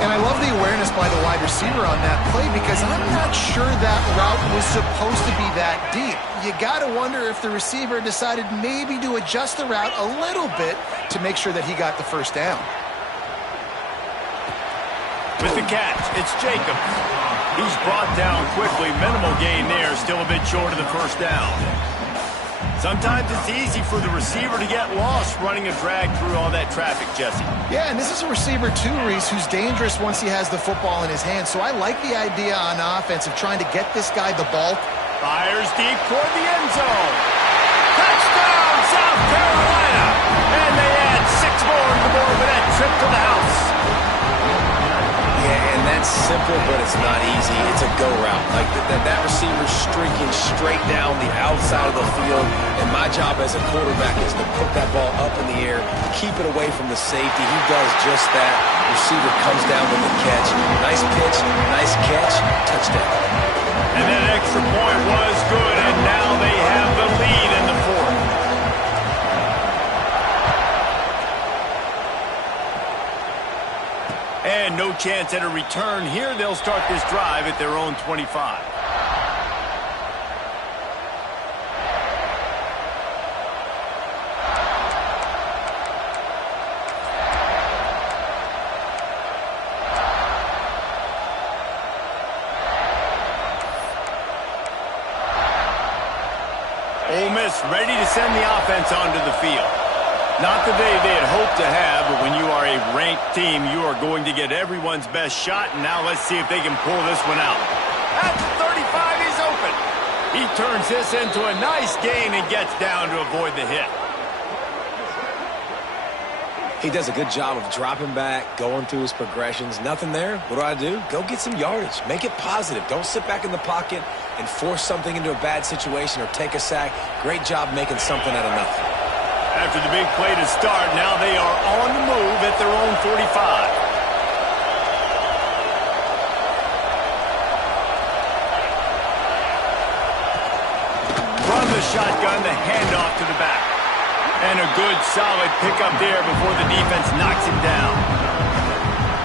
And I love the awareness by the wide receiver on that play because I'm not sure that route was supposed to be that deep. You got to wonder if the receiver decided maybe to adjust the route a little bit to make sure that he got the first down. With the catch, it's Jacobs. He's brought down quickly. Minimal gain there. Still a bit short of the first down. Sometimes it's easy for the receiver to get lost running a drag through all that traffic, Jesse. Yeah, and this is a receiver too, Reese, who's dangerous once he has the football in his hands. So I like the idea on offense of trying to get this guy the ball. Fires deep toward the end zone. Touchdown, South Carolina! And they add 6 more to the board with that trip to the house. Yeah, and that's simple, but it's not easy. It's a go route. Like that receiver's streaking straight down the outside of the field, and my job as a quarterback is to put that ball up in the air, keep it away from the safety. He does just that. Receiver comes down with the catch. Nice pitch, nice catch, touchdown. And that extra point was good, and now they have the lead in the fourth. And no chance at a return here. They'll start this drive at their own 25. Ole Miss ready to send the offense onto the field. Not the day they had hoped to have, but when you are a ranked team, you are going to get everyone's best shot, and now let's see if they can pull this one out. At the 35, he's open. He turns this into a nice gain and gets down to avoid the hit. He does a good job of dropping back, going through his progressions. Nothing there. What do? Go get some yardage. Make it positive. Don't sit back in the pocket and force something into a bad situation or take a sack. Great job making something out of nothing. After the big play to start, now they are on the move at their own 45. From the shotgun, the handoff to the back. And a good, solid pickup there before the defense knocks him down.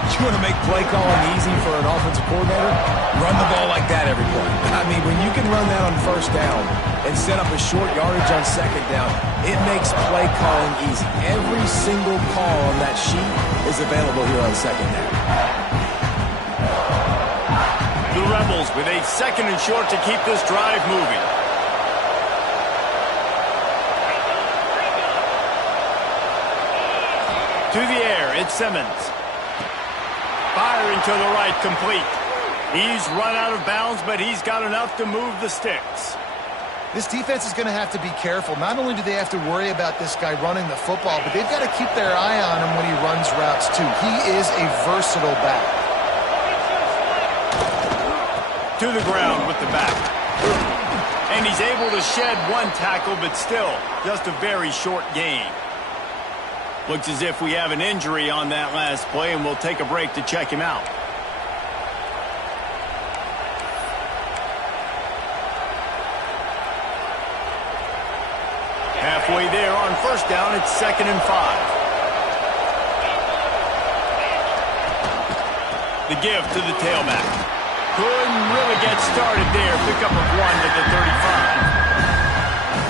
You want to make play calling easy for an offensive coordinator? Run the ball like that every play. I mean, when you can run that on first down and set up a short yardage on second down, it makes play calling easy. Every single call on that sheet is available here on second down. The Rebels with a second and short to keep this drive moving. To the air, it's Simmons. Firing to the right, complete. He's run out of bounds, but he's got enough to move the sticks. This defense is going to have to be careful. Not only do they have to worry about this guy running the football, but they've got to keep their eye on him when he runs routes, too. He is a versatile back. To the ground with the back. And he's able to shed one tackle, but still, just a very short gain. Looks as if we have an injury on that last play, and we'll take a break to check him out. Halfway there on first down, it's 2nd and 5. The give to the tailback. Couldn't really get started there. Pick up a 1 to the 35.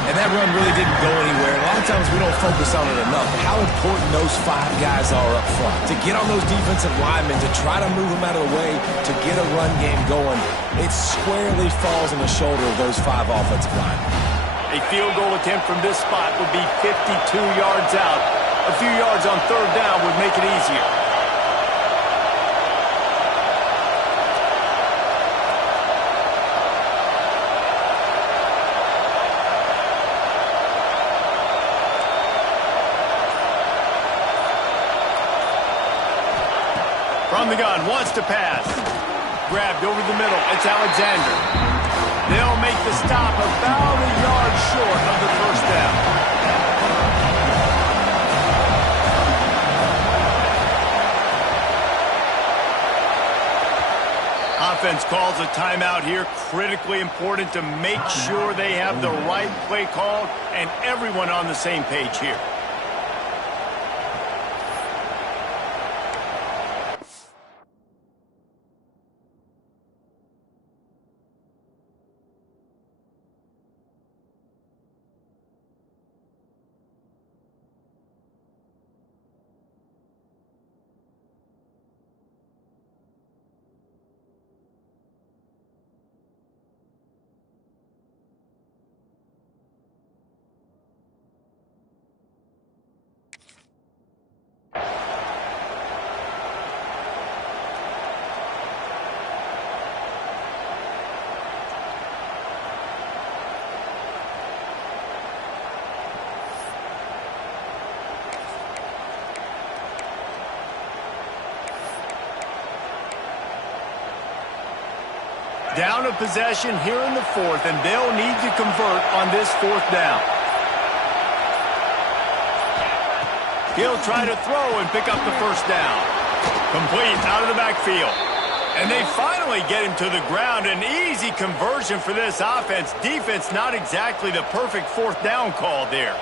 And that run really didn't go anywhere. A lot of times we don't focus on it enough, but how important those 5 guys are up front. To get on those defensive linemen, to try to move them out of the way, to get a run game going, it squarely falls on the shoulder of those 5 offensive linemen. A field goal attempt from this spot would be 52 yards out. A few yards on third down would make it easier. From the gun, wants to pass. Grabbed over the middle, it's Alexander. They'll make the stop about a yard short of the first down. Offense calls a timeout here. Critically important to make sure they have the right play called and everyone on the same page here. Down a possession here in the 4th, and they'll need to convert on this 4th down. He'll try to throw and pick up the first down. Complete out of the backfield. And they finally get him to the ground. An easy conversion for this offense. Defense not exactly the perfect 4th down call there.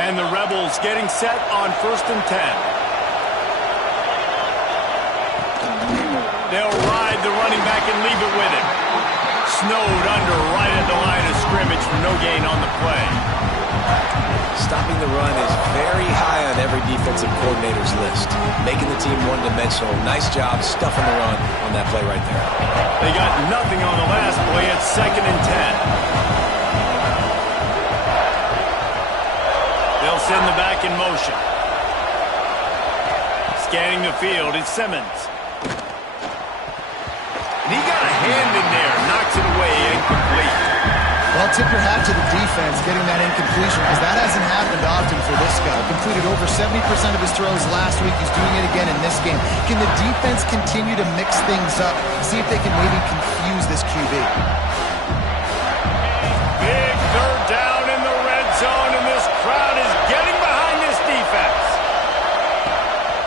And the Rebels getting set on 1st and 10. They'll ride the running back and leave it with him. Snowed under right at the line of scrimmage for no gain on the play. Stopping the run is very high on every defensive coordinator's list. Making the team one-dimensional. Nice job stuffing the run on that play right there. They got nothing on the last play. It's 2nd and 10. They'll send the back in motion. Scanning the field, it's Simmons. And he got a hand in there, knocks it away, incomplete. Well, tip your hat to the defense getting that incompletion, because that hasn't happened often for this guy. Completed over 70% of his throws last week. He's doing it again in this game. Can the defense continue to mix things up? See if they can maybe confuse this QB. Big 3rd down in the red zone, and this crowd is getting behind this defense.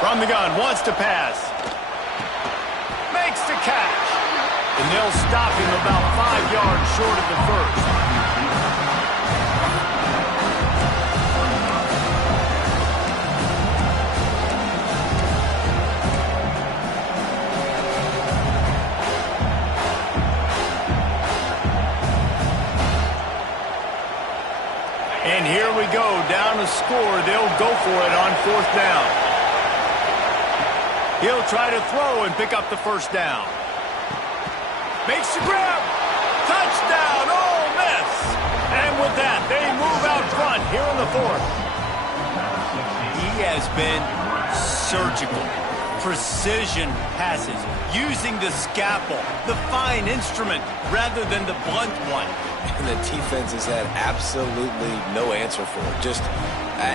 From the gun, wants to pass. Makes the catch. And they'll stop him about 5 yards short of the first. And here we go, down to score. They'll go for it on 4th down. He'll try to throw and pick up the first down. Makes the grab. Touchdown, Ole Miss. And with that, they move out front here in the 4th. He has been surgical. Precision passes, using the scalpel, the fine instrument, rather than the blunt one. And the defense has had absolutely no answer for it. Just,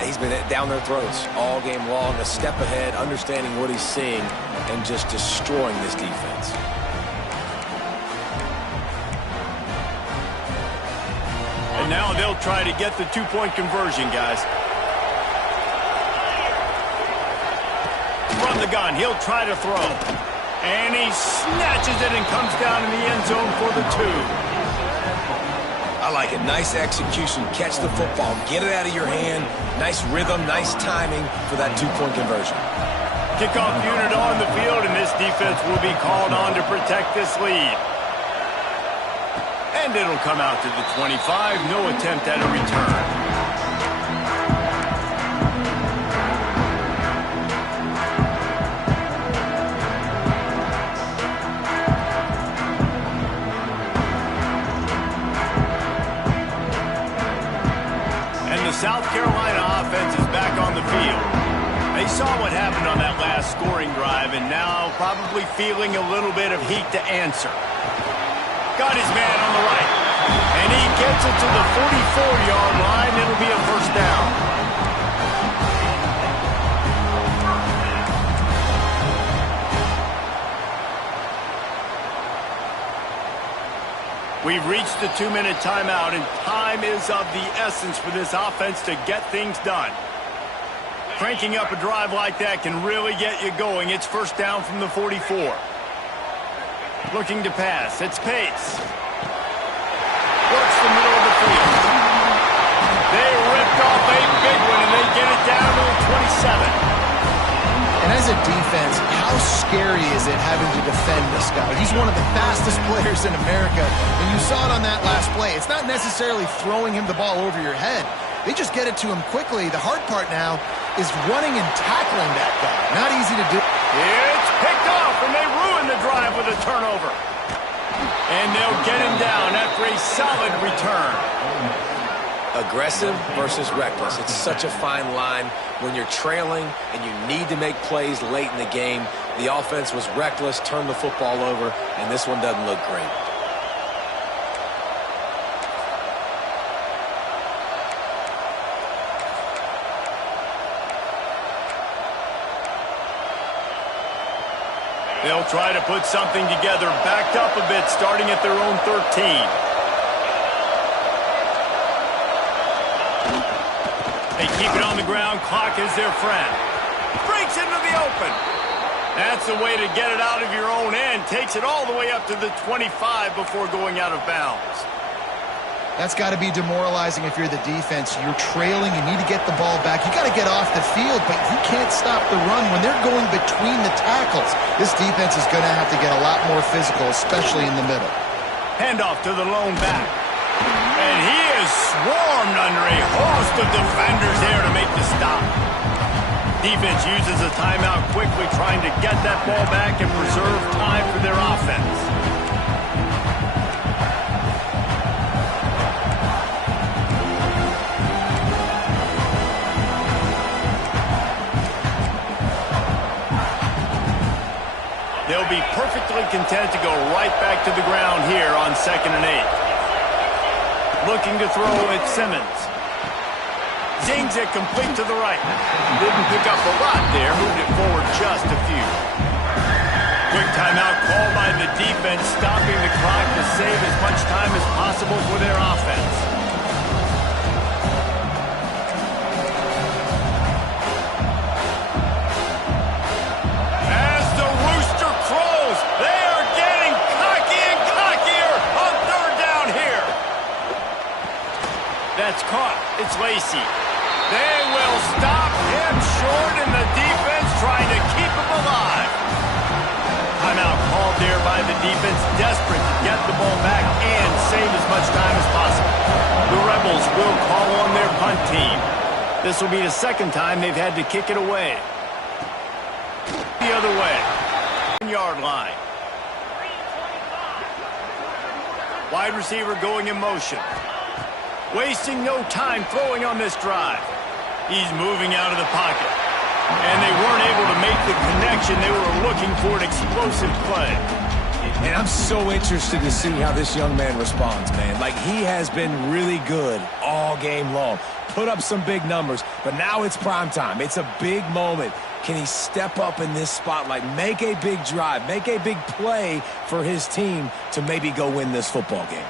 he's been down their throats all game long, a step ahead, understanding what he's seeing, and just destroying this defense. And now they'll try to get the 2-point conversion, guys. From the gun, he'll try to throw. And he snatches it and comes down in the end zone for the 2. I like it. Nice execution. Catch the football. Get it out of your hand. Nice rhythm, nice timing for that 2-point conversion. Kickoff unit on the field, and this defense will be called on to protect this lead. And it'll come out to the 25. No attempt at a return. And the South Carolina offense is back on the field. They saw what happened on that last scoring drive, and now probably feeling a little bit of heat to answer. Got his man on the right. And he gets it to the 44-yard line. It'll be a first down. We've reached the 2-minute timeout, and time is of the essence for this offense to get things done. Cranking up a drive like that can really get you going. It's first down from the 44. Looking to pass. It's Pace. Works the middle of the field. They ripped off a big one, and they get it down to the 27. And as a defense, how scary is it having to defend this guy? He's one of the fastest players in America, and you saw it on that last play. It's not necessarily throwing him the ball over your head. They just get it to him quickly. The hard part now is running and tackling that guy. Not easy to do. It's picked off, and they ruin the drive with a turnover. And they'll get him down after a solid return. Aggressive versus reckless. It's such a fine line when you're trailing and you need to make plays late in the game. The offense was reckless, turned the football over, and this one doesn't look great. They'll try to put something together, backed up a bit, starting at their own 13. They keep it on the ground. Clock is their friend. Breaks into the open. That's the way to get it out of your own end. Takes it all the way up to the 25 before going out of bounds. That's got to be demoralizing if you're the defense. You're trailing. You need to get the ball back. You got to get off the field, but you can't stop the run when they're going between the tackles. This defense is going to have to get a lot more physical, especially in the middle. Handoff to the lone back. And he is under a host of defenders there to make the stop. Defense uses a timeout quickly, trying to get that ball back and preserve time for their offense. They'll be perfectly content to go right back to the ground here on 2nd and 8. Looking to throw at Simmons. Zings it complete to the right. Didn't pick up a lot there, moved it forward just a few. Quick timeout called by the defense, stopping the clock to save as much time as possible for their offense. As the rooster crows, they are getting cocky and cockier on 3rd down here. That's caught. It's Lacey. They will stop him short, and the defense trying to keep him alive. Timeout called there by the defense, desperate to get the ball back and save as much time as possible. The Rebels will call on their punt team. This will be the 2nd time they've had to kick it away. The other way. 1-yard line. Wide receiver going in motion. Wasting no time throwing on this drive. He's moving out of the pocket. And they weren't able to make the connection. They were looking for an explosive play. And I'm so interested to see how this young man responds, man. Like, he has been really good all game long. Put up some big numbers, but now it's prime time. It's a big moment. Can he step up in this spotlight, make a big drive, make a big play for his team to maybe go win this football game?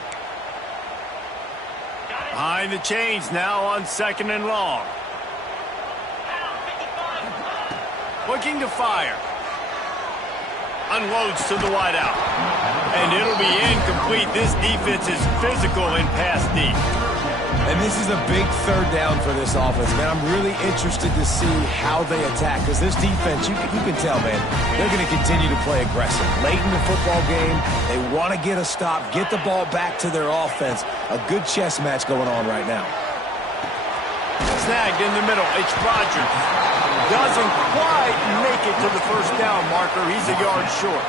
Behind the chains now on 2nd and long. Looking to fire. Unloads to the wideout. And it'll be incomplete. This defense is physical in pass deep. And this is a big 3rd down for this offense, man. I'm really interested to see how they attack, because this defense, you can tell, man, they're going to continue to play aggressive. Late in the football game, they want to get a stop, get the ball back to their offense. A good chess match going on right now. Snagged in the middle. It's Rodgers. Doesn't quite make it to the 1st down marker. He's a yard short.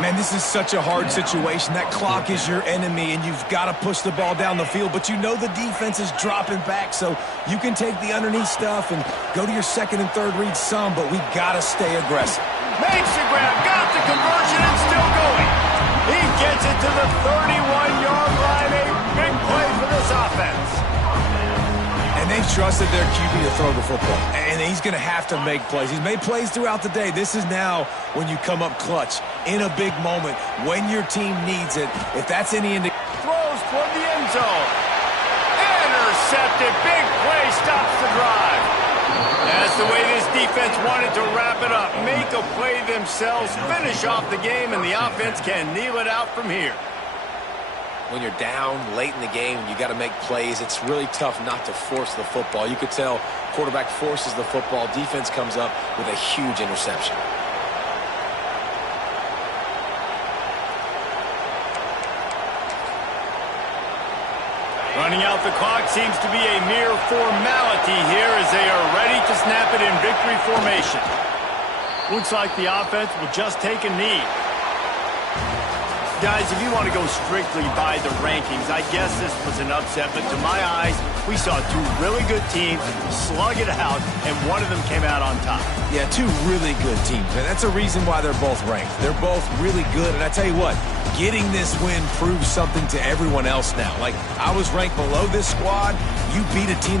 Man, this is such a hard situation. That clock is your enemy, and you've got to push the ball down the field. But you know the defense is dropping back, so you can take the underneath stuff and go to your 2nd and 3rd read some, but we got to stay aggressive. Makes the grab, got the conversion, and still going. He gets it to the 31-yard line. A big play for this offense. And they've trusted their QB to throw the football. And he's going to have to make plays. He's made plays throughout the day. This is now when you come up clutch in a big moment when your team needs it. If that's any indication. Throws toward the end zone. Intercepted. Big play stops the drive. That's the way this defense wanted to wrap it up. Make a play themselves, finish off the game, and the offense can kneel it out from here. When you're down late in the game and you got to make plays, it's really tough not to force the football. You could tell quarterback forces the football. Defense comes up with a huge interception. Running out the clock seems to be a mere formality here as they are ready to snap it in victory formation. Looks like the offense will just take a knee. Guys, if you want to go strictly by the rankings, I guess this was an upset, but to my eyes, we saw 2 really good teams slug it out, and one of them came out on top. Yeah, 2 really good teams, and that's a reason why they're both ranked. They're both really good, and I tell you what, getting this win proves something to everyone else now. Like, I was ranked below this squad. You beat a team that's